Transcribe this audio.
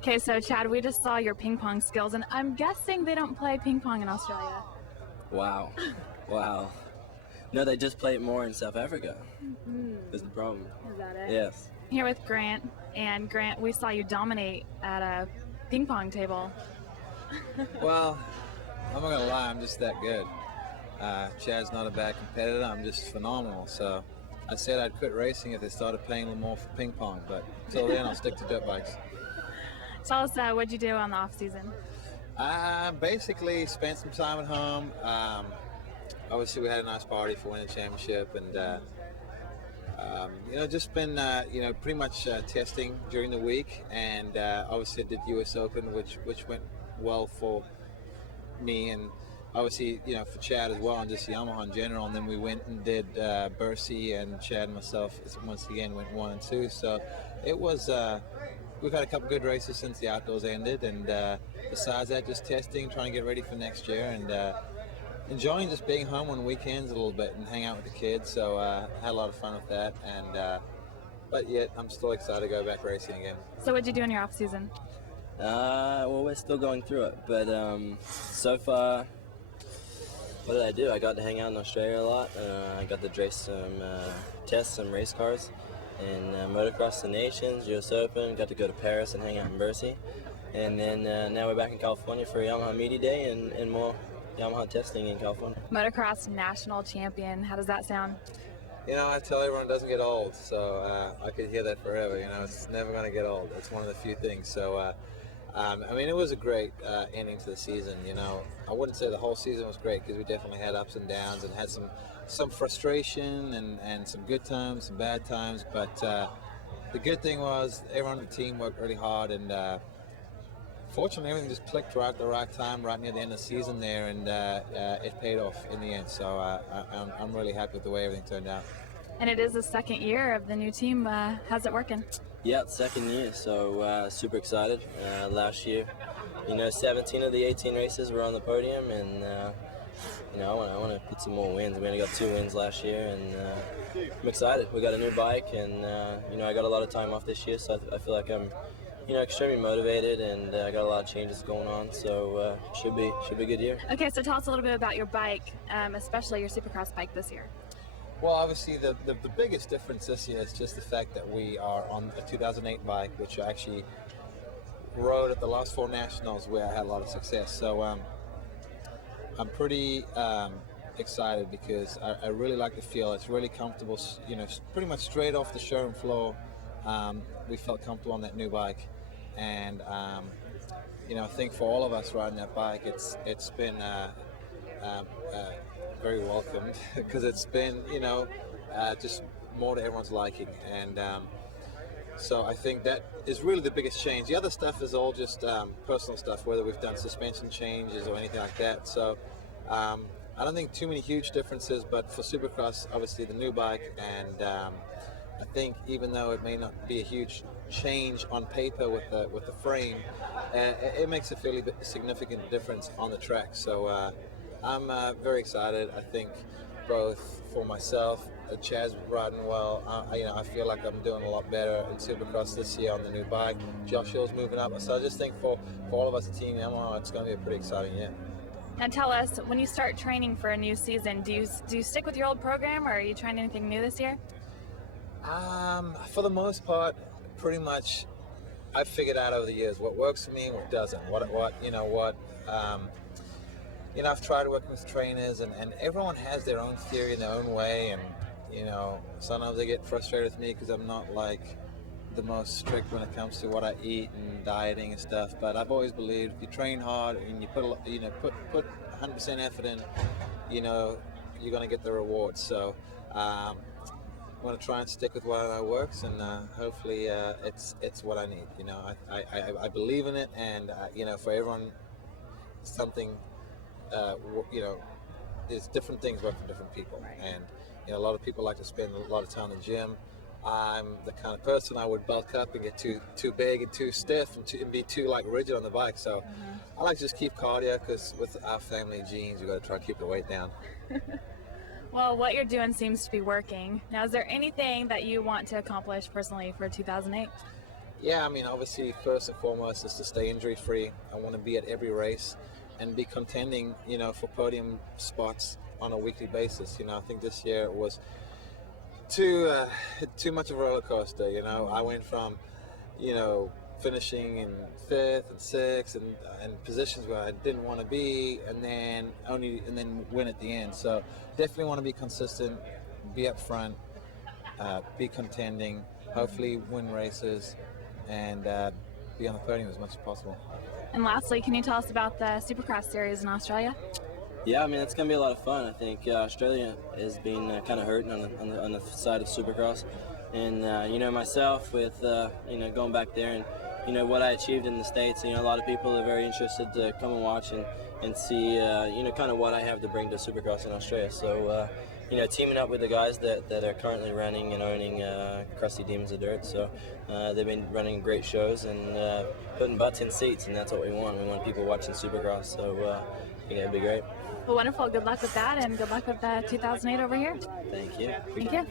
Okay, so Chad, we just saw your ping pong skills, and I'm guessing they don't play ping pong in Australia. Wow. Wow. No, they just play it more in South Africa. Is the problem. Is that it? Yes. Here with Grant, and Grant, we saw you dominate at a ping pong table. Well, I'm not gonna lie, I'm just that good. Chad's not a bad competitor, I'm just phenomenal. So I said I'd quit racing if they started playing a little more for ping pong, but until then I'll stick to dirt bikes. Tell us what'd you do on the off season? I basically spent some time at home. Obviously we had a nice party for winning the championship, and just been pretty much testing during the week, and obviously did US Open, which went well for me, and obviously for Chad as well, and just Yamaha in general. And then we went and did Bercy, and Chad and myself once again went 1 and 2. So it was we've had a couple good races since the outdoors ended, and besides that, just testing, trying to get ready for next year, and enjoying just being home on weekends a little bit and hang out with the kids. So had a lot of fun with that, and but yet I'm still excited to go back racing again. So what'd you do in your off season? Well, we're still going through it, but so far, what did I do? I got to hang out in Australia a lot. I got to test some race cars, and motocross the nations, US Open. Got to go to Paris and hang out in Bercy, and then now we're back in California for Yamaha Media Day and more Yamaha testing in California. Motocross national champion. How does that sound? I tell everyone it doesn't get old, so I could hear that forever. It's never going to get old. It's one of the few things. So, it was a great ending to the season. I wouldn't say the whole season was great, because we definitely had ups and downs and had some frustration and some good times, some bad times. But the good thing was everyone on the team worked really hard, and fortunately everything just clicked right at the right time, right near the end of the season there, and it paid off in the end. So I'm really happy with the way everything turned out. And it is the second year of the new team. How's it working? Yeah, it's second year, so super excited. Last year, 17 of the 18 races were on the podium, and I want to get some more wins. We only got 2 wins last year, and I'm excited. We got a new bike, and I got a lot of time off this year, so I feel like I'm extremely motivated, and I got a lot of changes going on, so should be a good year. Okay, so tell us a little bit about your bike, especially your Supercross bike this year. Well, obviously the biggest difference this year is just the fact that we are on a 2008 bike, which I actually rode at the last 4 nationals where I had a lot of success. So I'm pretty excited, because I really like the feel. It's really comfortable, pretty much straight off the showroom floor. We felt comfortable on that new bike, and I think for all of us riding that bike, it's been very welcomed, because it's been just more to everyone's liking, and so I think that is really the biggest change. The other stuff is all just personal stuff, whether we've done suspension changes or anything like that. So I don't think too many huge differences, but for Supercross, obviously the new bike, and I think even though it may not be a huge change on paper with the frame, it makes a fairly significant difference on the track. So I'm very excited. I think both for myself, Chad's riding well. I feel like I'm doing a lot better in Supercross this year on the new bike. Josh Hill's moving up. So I just think for all of us at Team Yamaha, it's going to be a pretty exciting year. And tell us, when you start training for a new season, do you stick with your old program, or are you trying anything new this year? For the most part, pretty much I've figured out over the years what works for me and what doesn't. I've tried working with trainers, and everyone has their own theory in their own way, and sometimes they get frustrated with me because I'm not like the most strict when it comes to what I eat and dieting and stuff. But I've always believed if you train hard and you put 100% effort in, you're going to get the rewards. So I'm going to try and stick with what works, and hopefully it's what I need. I believe in it, and for everyone, something. There's different things work for different people, right. And a lot of people like to spend a lot of time in the gym. I'm the kind of person I would bulk up and get too big and too stiff and be too rigid on the bike. So I like to just keep cardio, because with our family genes, you got to try to keep the weight down. Well, what you're doing seems to be working. Now, is there anything that you want to accomplish personally for 2008? Yeah, I mean, obviously, first and foremost is to stay injury free. I want to be at every race and be contending, for podium spots on a weekly basis. I think this year it was too much of a roller coaster. I went from, finishing in fifth and sixth and positions where I didn't want to be, and then win at the end. So definitely want to be consistent, be up front, be contending, hopefully win races, and be on the podium as much as possible. And lastly, can you tell us about the Supercross series in Australia? Yeah, I mean, it's going to be a lot of fun. I think Australia has been kind of hurting on the side of Supercross. And, myself with, going back there and, what I achieved in the States, a lot of people are very interested to come and watch and see, kind of what I have to bring to Supercross in Australia. So, teaming up with the guys that are currently running and owning Crusty Demons of Dirt. So they've been running great shows and putting butts in seats, and that's what we want. We want people watching Supercross. So, it'd be great. Well, wonderful. Good luck with that, and good luck with the 2008 over here. Thank you. Thank you.